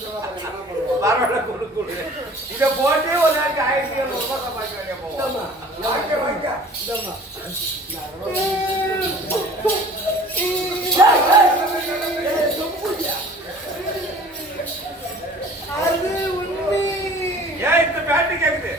பரவாயில்ல கொடுக்குடு. இதை போட்டே ஒரு நாளைக்கு 1700 ரூபாய் சம்பாதிக்க வேண்டிய போவோம். அது உண்மை. ஏன் இந்த பேட்டு கேக்குது?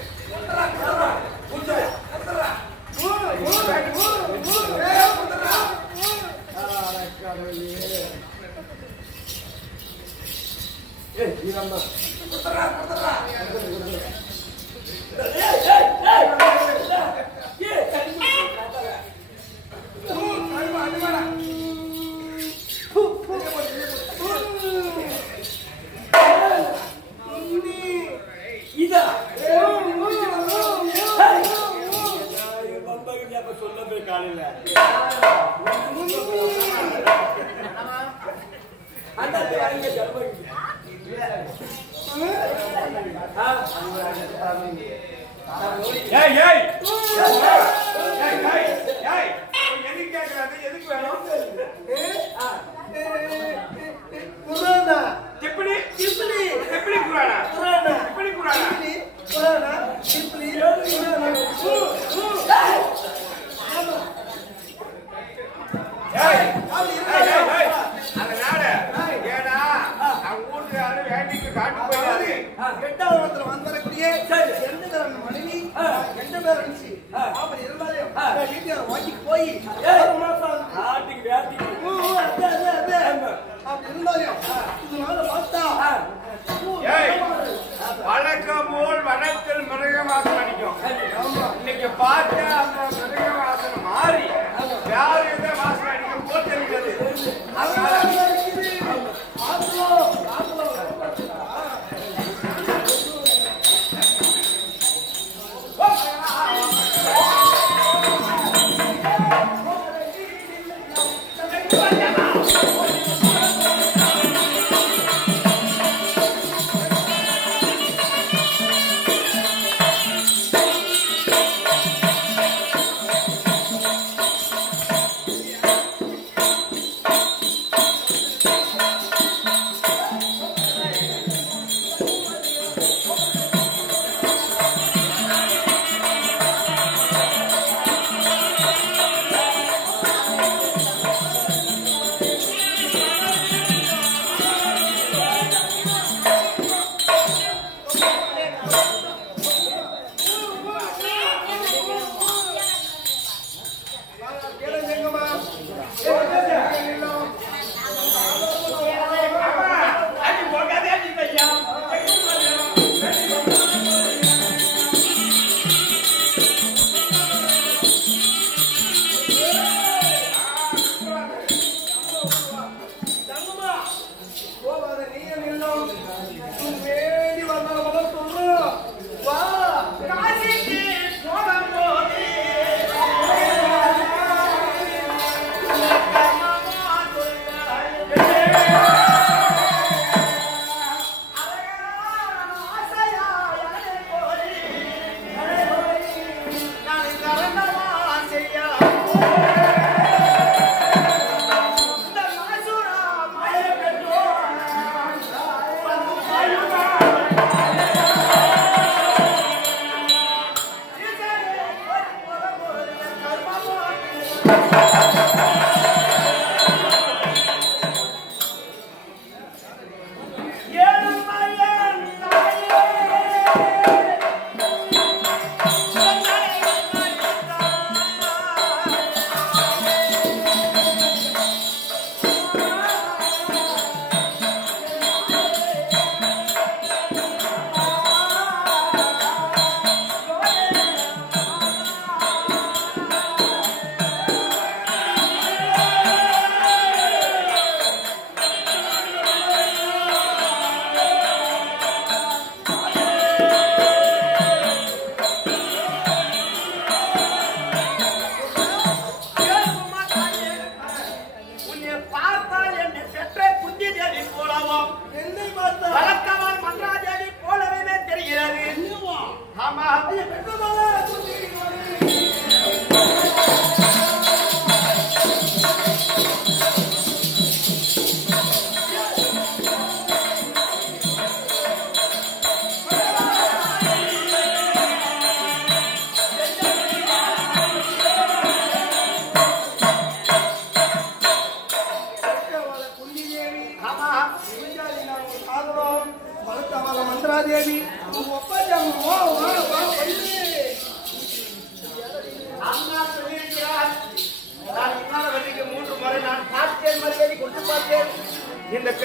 வழக்கம் போல் வனத்தில் மிருகவாசம் அடிக்கும். இன்னைக்கு பார்த்த அந்த மிருகவாசனம் மாறி யாரு எந்த வாசனை அடிக்கும் போல் தெரிகிறது.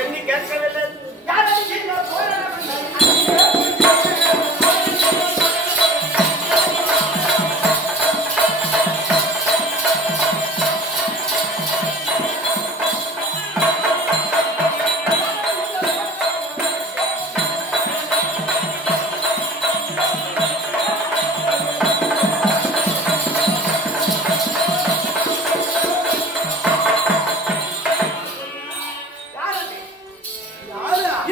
எண்ணி கேட்கவில்லை. யாரை நீங்க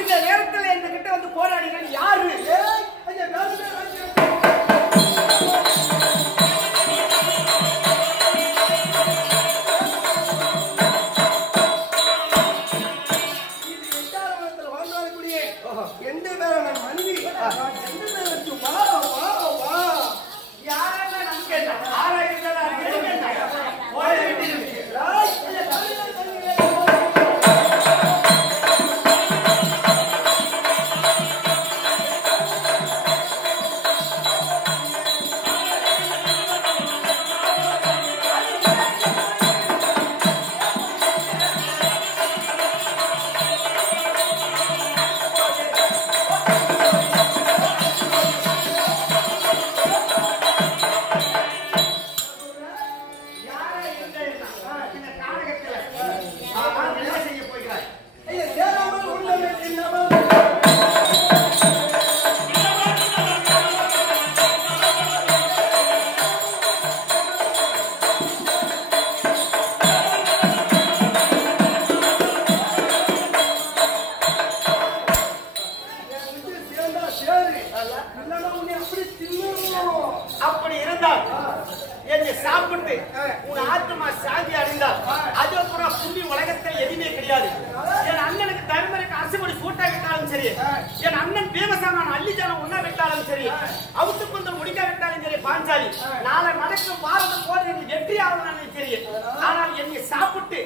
இந்த நேரத்தில் என்கிட்ட வந்து போராடினேன் யாரு? அப்படி இருந்தால் என்னை சாப்பிட்டு உன் ஆத்மா சாந்தி அடைந்தால் அது அப்புறம் புள்ளி உலகத்தில் எதுவுமே கிடையாது. என் அண்ணனுக்கு தர்மருக்கு அரசுபடி சூட்டா விட்டாலும் சரி, என் அண்ணன் பீமசாமன் அள்ளிச்சானம் உண்ணா விட்டாலும் சரி, அவுத்து குந்தம் முடிக்க விட்டாலும் சரி, பாஞ்சாலி நாளை நடக்கும் பாரதம் போது எனக்கு வெற்றி ஆகணும் சரி. ஆனால் என்னை சாப்பிட்டு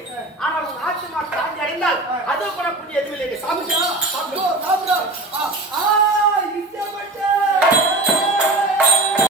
ஆனால் உன் ஆத்மா சாந்தி அடைந்தால் அது அப்புறம் புள்ளி எதுவும் இல்லை. சாப்பிட்டு